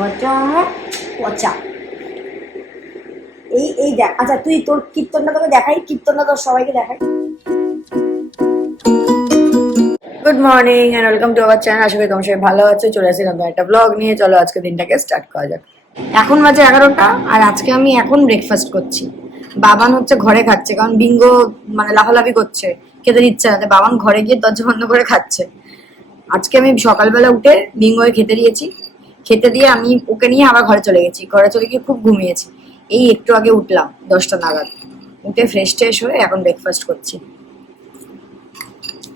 হজম পচা। এই এই দেখ, আচ্ছা তুই তোর কীর্তনটা তোকে দেখাই, কীর্তনটা তোর সবাইকে দেখাই। Good morning and welcome to our channel. আশা করি তোমার সবাই ভালো আছে। চলে আসি নতুন একটা ব্লগ নিয়ে। চলো আজকে দিনটাকে স্টার্ট করা যাক। এখন বাজে 11টা আর আজকে আমি এখন ব্রেকফাস্ট করছি। বাবান হচ্ছে ঘরে খাচ্ছে, কারণ বিঙ্গো মানে লাফালাফি করছে, খেতে দিচ্ছে না। বাবান ঘরে গিয়ে দরজা বন্ধ করে খাচ্ছে। আজকে আমি সকালবেলা উঠে বিঙ্গোয় খেতে দিয়েছি, খেতে দিয়ে আমি ওকে নিয়ে আবার ঘরে চলে গেছি। ঘরে চলে গিয়ে খুব ঘুমিয়েছি। এই একটু আগে উঠলাম 10টা নাগাদ, উঠে ফ্রেশ ট্রেশ হয়ে এখন ব্রেকফাস্ট করছি।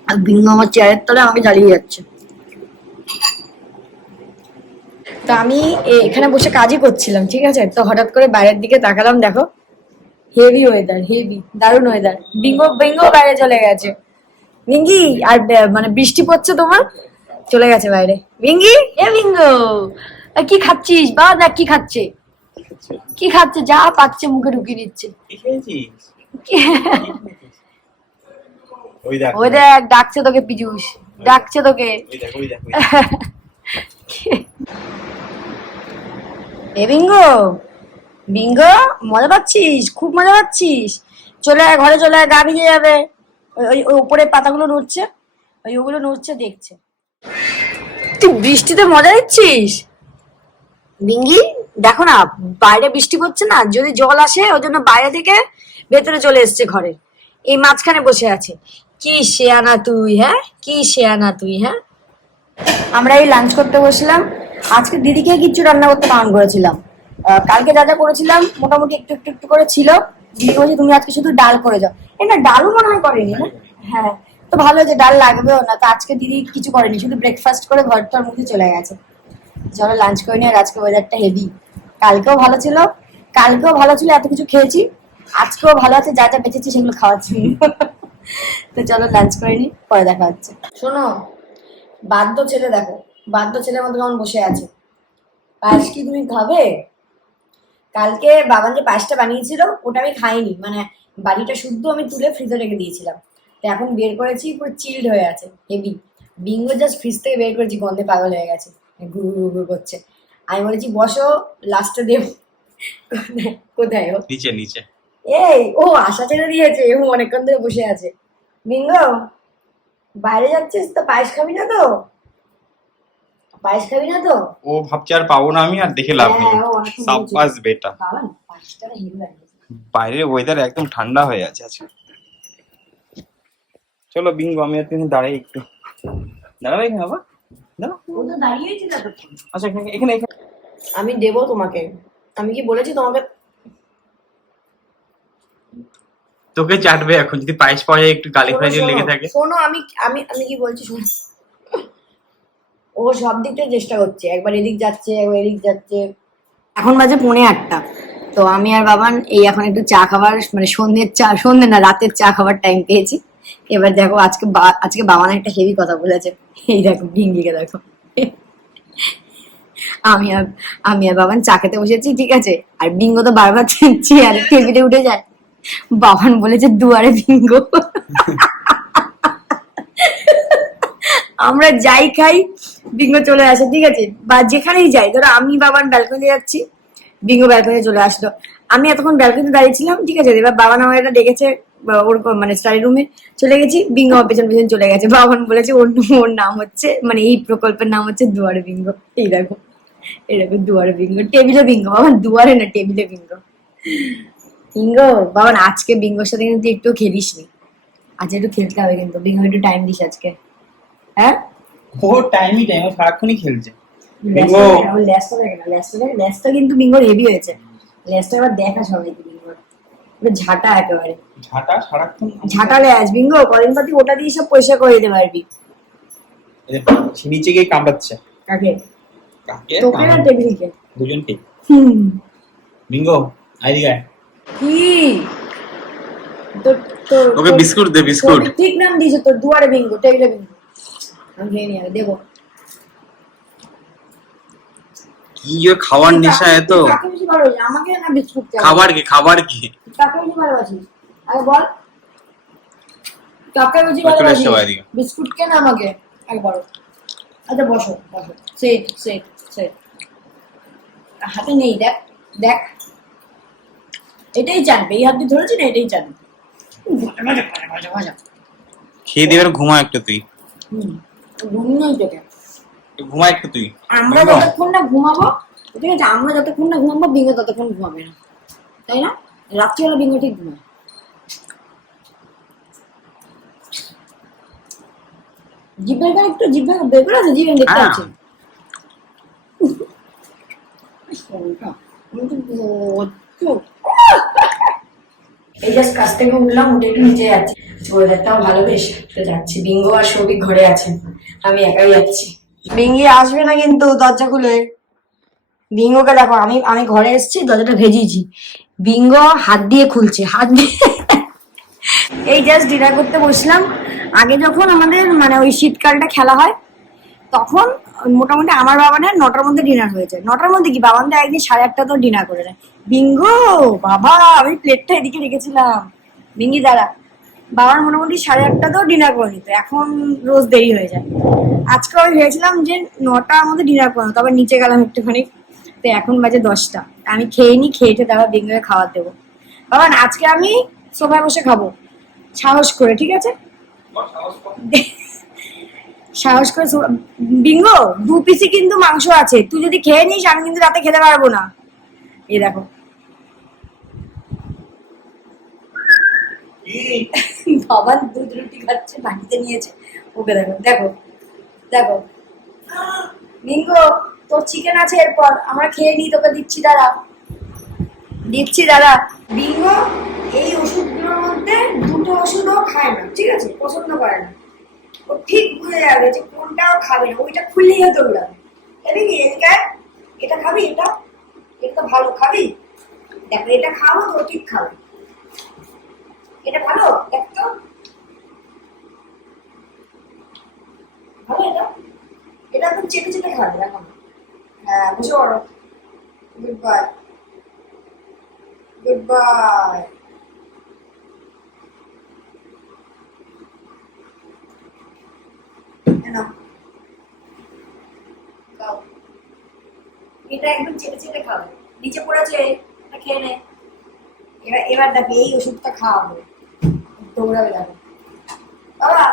আর বিঙ্গো আমার চেয়ারের তলে আমাকে জ্বালিয়ে যাচ্ছে। তো আমি এখানে বসে কাজই করছিলাম, ঠিক আছে। তো হঠাৎ করে বাইরের দিকে তাকালাম, দেখো হেভি ওয়েদার, হেভি দারুণ ওয়েদার। বিঙ্গো বিঙ্গো বাইরে চলে গেছে। বিঙ্গি আর মানে বৃষ্টি পড়ছে তোমার, চলে গেছে বাইরে। বিঙ্গি, এ বিঙ্গো কি খাচ্ছিস? বা দেখ কি খাচ্ছে, কি খাচ্ছে, যা পাচ্ছে মুখে ঢুকিয়ে দিচ্ছে। ওই দেখ ডাকছে তোকে, পিজুস ডাকছে তোকে। এ বিঙ্গো, বিঙ্গো মজা পাচ্ছিস? খুব মজা পাচ্ছিস? চলে আয় ঘরে, চলে আয়, গা ভিজে যাবে। ওই ওই উপরে পাতাগুলো নড়ছে, ওগুলো নড়ছে দেখছে। তুই বৃষ্টিতে মজা দিচ্ছিস? বিঙ্গি দেখো না, বাইরে বৃষ্টি পড়ছে না, যদি জল আসে ওই জন্য বাইরে থেকে ভেতরে চলে এসছে ঘরে, এই মাঝখানে বসে আছে। কি শেয়ানা তুই, হ্যাঁ কি শেয়ানা তুই, হ্যাঁ। আমরা এই লাঞ্চ করতে বসলাম। আজকে দিদিকে কিচ্ছু রান্না করতে বারণ করেছিলাম। কালকে যা যা করেছিলাম মোটামুটি একটু একটু একটু করে ছিল। দিদি বলছে তুমি আজকে শুধু ডাল করে যাও। না ডালও মনে হয় করেনি না। হ্যাঁ, তো ভালো যে ডাল লাগবেও না। তো আজকে দিদি কিছু করেনি, শুধু ব্রেকফাস্ট করে ঘরটার মধ্যে চলে গেছে। চলো লাঞ্চ করে নি। আর আজকে ওয়েদারটা হেভি। কালকেও ভালো ছিল, কালকেও ভালো ছিল, এত কিছু খেয়েছি। আজকেও ভালো আছে, যা যা বেঁচেছি সেগুলো খাওয়াচ্ছি। তো চলো লাঞ্চ করে নি, পরে দেখা হচ্ছে। শোনো, বাধ্য ছেলে দেখো, বাধ্য ছেলের মতো কেমন বসে আছে। পায়েস কি তুমি খাবে? কালকে বাবা যে পায়েসটা বানিয়েছিল ওটা আমি খাইনি, মানে বাড়িটা শুদ্ধ আমি তুলে ফ্রিজে রেখে দিয়েছিলাম। তো এখন বের করেছি, পুরো চিল্ড হয়ে আছে, হেভি। বিঙ্গো জাস্ট ফ্রিজ থেকে বের করেছি, গন্ধে পাগল হয়ে গেছে, ঘুরু ঘুরু ঘুরু করছে। আমি বলেছি বসো, লাস্টে দেব। কোথায় ও? নিচে নিচে। এই ও আশা ছেড়ে দিয়েছে, ও অনেকক্ষণ ধরে বসে আছে। বিঙ্গো বাইরে যাচ্ছিস তো, পায়েস খাবি না তো? পায়েস খাবি না তো? ও ভাবছে আর পাবো না আমি, আর দেখে লাভ নেই। সাব্বাস বেটা। বাইরের ওয়েদার একদম ঠান্ডা হয়ে আছে আজকে। চলো বিঙ্গো, আমি আর তুমি দাঁড়াই একটু। দাঁড়াবে এখানে বাবা, দাঁড়াও। ও তো দাঁড়িয়েছিল তো। আচ্ছা এখানে এখানে এখানে। আমি দেবো তোমাকে, আমি কি বলেছি তোমাকে? তোকে চাটবে এখন, যদি পায়েস পাওয়া যায় একটু গালে ফেলে যদি লেগে থাকে। শোনো, আমি আমি আমি কি বলছি শোনো। ও সব দিক থেকে চেষ্টা করছে, একবার এদিক যাচ্ছে একবার এদিক যাচ্ছে। এখন বাজে 8:45। তো আমি আর বাবান এই এখন একটু চা খাবার, মানে সন্ধ্যের চা, সন্ধ্যে না রাতের চা খাবার টাইম পেয়েছি। এবার দেখো আজকে আজকে বাবান একটা হেভি কথা বলেছে। এই দেখো ভিঙ্গিকে দেখো। আমি আর বাবান চা খেতে বসেছি, ঠিক আছে। আর বিঙ্গো তো বারবার চেয়ারে টেবিলে উঠে যায়। বাবান বলেছে দুয়ারে বিঙ্গো। আমরা যাই খাই বিঙ্গো চলে আসে, ঠিক আছে। বা যেখানেই যাই, ধরো আমি বাবান ব্যালকনি যাচ্ছি, বিঙ্গো ব্যালকনি চলে আসলো। আমি এতক্ষণ ব্যালকনিতে দাঁড়িয়েছিলাম, ঠিক আছে। এবার বাবান আমার এটা ডেকেছে, ওর মানে স্টাডি রুমে চলে গেছি, বিঙ্গো পেছন পেছন চলে গেছে। বাবান বলেছে ওর নাম হচ্ছে, মানে এই প্রকল্পের নাম হচ্ছে দুয়ারে বিঙ্গো। এই দেখো, এই দেখো দুয়ারে বিঙ্গো, টেবিলে বিঙ্গো। বাবান দুয়ারে না, টেবিলে বিঙ্গো। বিঙ্গো বাবান আজকে বিঙ্গোর সাথে কিন্তু একটু খেলিস নি। আজকে একটু খেলতে হবে কিন্তু, বিঙ্গো একটু টাইম দিস আজকে, হ্যাঁ। ও টাইমই টাইম, ও সারাক্ষণই খেলছে। লেজটা কিন্তু বিঙ্গোর হেভি হয়েছে। লেজটা এবার দেখা সবাইকে, বিঙ্গোর ঝাঁটা একেবারে ঝাঁটা, সারাক্ষণ ঝাঁটা লেজ। বিঙ্গো কদিন পাতি ওটা দিয়ে সব পয়সা করে দিতে পারবি। নিচে গিয়ে কামড়াচ্ছে। কাকে? কাকে? তোকে না টেবিলকে? দুজনকে। বিঙ্গো আইডিয়া কি তোর? তোর ওকে বিস্কুট দে, বিস্কুট। ঠিক নাম দিয়েছে তোর, দুয়ারে বিঙ্গো, টেবিলে বিঙ্গো। আমি খেয়ে নিয়ে দেবো। কি খাওয়ার নেশা এত? কাকে বেশি ভালোবাসিস, আমাকে না বিস্কুট? খাবার কি, খাবার কি? কাকে বেশি ভালোবাসিস আগে বল। কাকে বেশি ভালোবাসিস, বিস্কুট কে না আমাকে? আগে বলো। আচ্ছা বসো বসো, সেট সেট সেট। হাতে নেই, দেখ দেখ, এটাই চাটবে, এই হাত দিয়ে ধরেছি না, এটাই চাটবে। ভাজা ভাজা ভাজা ভাজা। খেয়ে দিয়ে এবার ঘুমা একটু তুই, ঘুমিয়ে দেখে ঘুমা একটু তুই। আমরা যতক্ষণ না ঘুমাবো, ঠিক আছে, আমরা যতক্ষণ না ঘুমাবো বিঙ্গ ততক্ষণ ঘুমাবে না, তাই না? রাত্রিবেলা বিঙ্গ ঠিক ঘুমায়। জিভের গায়ে একটু জিভ বের করে আছে, জিভ দেখতে হ্যাঁ। পাচ্ছি। এই জাস্ট কাছ থেকে উঠলাম, উঠে একটু নিচে যাচ্ছি, ওয়েদারটাও ভালো বেশ, তো যাচ্ছি। বিঙ্গো আর সৌভিক ঘরে আছেন, আমি একাই যাচ্ছি। বিঙ্গি আসবে না কিন্তু দরজা খুলে। বিঙ্গোকে দেখো, আমি আমি ঘরে এসেছি, দরজাটা ভেজিয়েছি, বিঙ্গো হাত দিয়ে খুলছে, হাত দিয়ে। এই জাস্ট ডিনার করতে বসলাম। আগে যখন আমাদের মানে ওই শীতকালটা খেলা হয়, তখন মোটামুটি আমার বাবানের 9টার মধ্যে ডিনার হয়ে যায়। 9টার মধ্যে কি, বাবানটা একদিন 8:30 তো ডিনার করে নেয়। বিঙ্গো বাবা, আমি প্লেটটা এদিকে রেখেছিলাম, বিঙ্গি দাঁড়া, বাবার মোটামুটি 8:30 তো ডিনার করে নিত, এখন রোজ দেরি হয়ে যায়। আজকে আমি ভেবেছিলাম যে 9টার মধ্যে ডিনার করবো, তবে নিচে গেলাম একটুখানি, তো এখন বাজে 10টা। আমি খেয়ে নি, খেয়েটে তারপর বিঙ্গোকে খাবার দেবো। বাবান আজকে আমি সোফায় বসে খাবো, সাহস করে, ঠিক আছে? সাহস করে বিঙ্গো, 2 পিসি কিন্তু মাংস আছে, তুই যদি খেয়ে নিস আমি কিন্তু রাতে খেতে পারবো না। এই দেখো বাবা দুধ রুটি খাচ্ছে, বাড়িতে নিয়েছে, ওকে দেখো দেখো দেখো। বিঙ্গো, তোর চিকেন আছে, এরপর আমরা খেয়ে নিই, তোকে দিচ্ছি দাঁড়া, দিচ্ছি দাঁড়া। বিঙ্গো এই ওষুধগুলোর মধ্যে 2টো ওষুধও খায় না, ঠিক আছে, পছন্দ করে না। ও ঠিক বুঝে যাবে যে কোনটাও খাবে না, ওইটা খুললেই হয়তো উড়াবে। এদিকে এদিকে এটা খাবি, এটা এটা তো ভালো, খাবি? দেখো এটা খাবো তো ঠিক খাবে, এটা ভালো, দেখ তো ভালো, এটা এটা একদম চেপে চেপে খাবে এখন। হ্যাঁ বসে পড়ো, গুড বাই, গুড বাই। এটা একদম চেপে চেপে খাবে, নিচে পড়েছে, এটা খেয়ে নে। এবার এবার দেখো এই ওষুধটা খাওয়াবো, দৌড়াবে দেখো। বাবা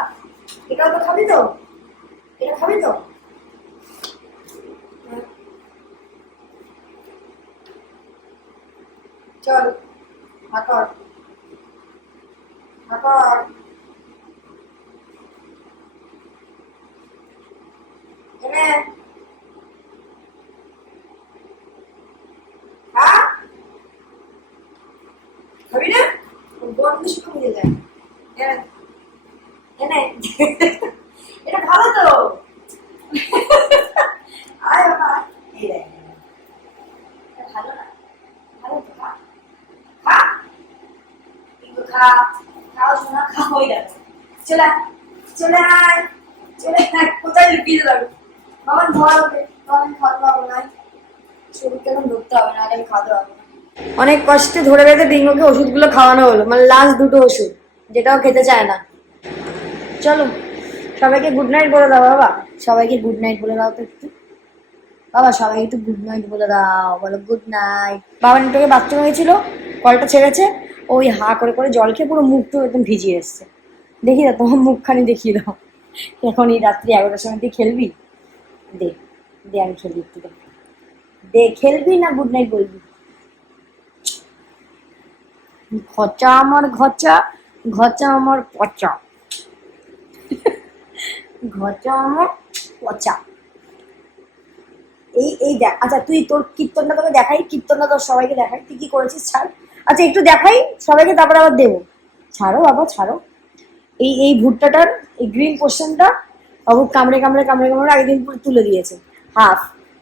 এটাও তো খাবি তো, এটা খাবি তো? চল হাঁকর হাঁকর। এনে হ্যাঁ খাবি না, গন্ধ শুকে বুঝে যায়। এনে এটা ভালো তো, আয় বাবা, এই দেখ এটা ভালো না, ভালো তো, খা খা, কিন্তু খা, খাও শোনা, খা, হয়ে যাবে। চলে আয়, চলে আয়, চলে আয়, কোথায় লুকিয়ে যাবে? বাবা ধর ওকে, আমি খাওয়াতে পারবো না, শরীরটা এখন ধরতে হবে না, আমি খাওয়াতে পারবো না। অনেক কষ্টে ধরে বেঁধে বিঙ্গোকে ওষুধগুলো খাওয়ানো হলো, মানে লাস্ট 2টো ওষুধ, যেটাও খেতে চায় না। চলো সবাইকে গুড নাইট বলে দাও বাবা, সবাইকে গুড নাইট বলে দাও তো একটু, বাবা সবাইকে একটু গুড নাইট বলে দাও, বলো গুড নাইট। বাবা নেটকে বাথরুম হয়েছিল, কলটা ছেড়েছে, ওই হা করে করে জল খেয়ে পুরো মুখটা একদম ভিজিয়ে এসছে। দেখি দাও তোমার মুখখানি দেখিয়ে দাও, এখন এই রাত্রি 11টার সময় তুই খেলবি? দে দে আমি খেলবি একটু, দে খেলবি না গুড নাইট বলবি? ঘচা আমার ঘচা, ঘচা আমার পচা, ঘচা আমার পচা। এই এই দেখ, আচ্ছা তুই তোর কীর্তনটা তোকে দেখাই, কীর্তনটা তোর সবাইকে দেখাই, তুই কি করেছিস ছাড়। আচ্ছা একটু দেখাই সবাইকে, তারপরে আবার দেবো। ছাড়ো বাবা ছাড়ো, এই এই ভুট্টাটার এই গ্রিন পোর্শনটা বাবু কামড়ে কামড়ে কামড়ে কামড়ে আগের দিন পুরো তুলে দিয়েছে, হাফ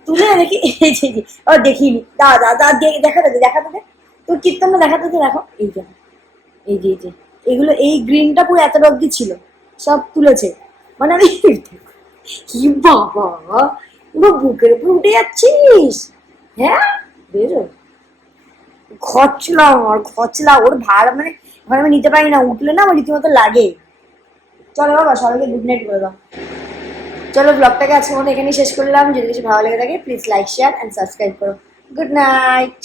তুলে দেখি, এই যে ও দেখিনি, দাদা দাদা দেখাতে দে, দেখাতে দে তোর কীর্তনটা, দেখাতে দে, দেখো এই যে এই যে এই যে এগুলো, এই গ্রিনটা পুরো এতটা অব্দি ছিল, সব তুলেছে, মানে আমি কি বাবা, পুরো বুকের উপর উঠে যাচ্ছিস, হ্যাঁ বেরো, ঘচলা আমার ঘচলা, ওর ভার মানে এখন আমি নিতে পারি না, উঠলে না আমার রীতিমতো লাগে। চলো বাবা সবাইকে গুড নাইট বলে দাও। চলো ব্লগটাকে আজকের মতো এখানেই শেষ করলাম, যদি কিছু ভালো লেগে থাকে please like share and subscribe করো। Good night.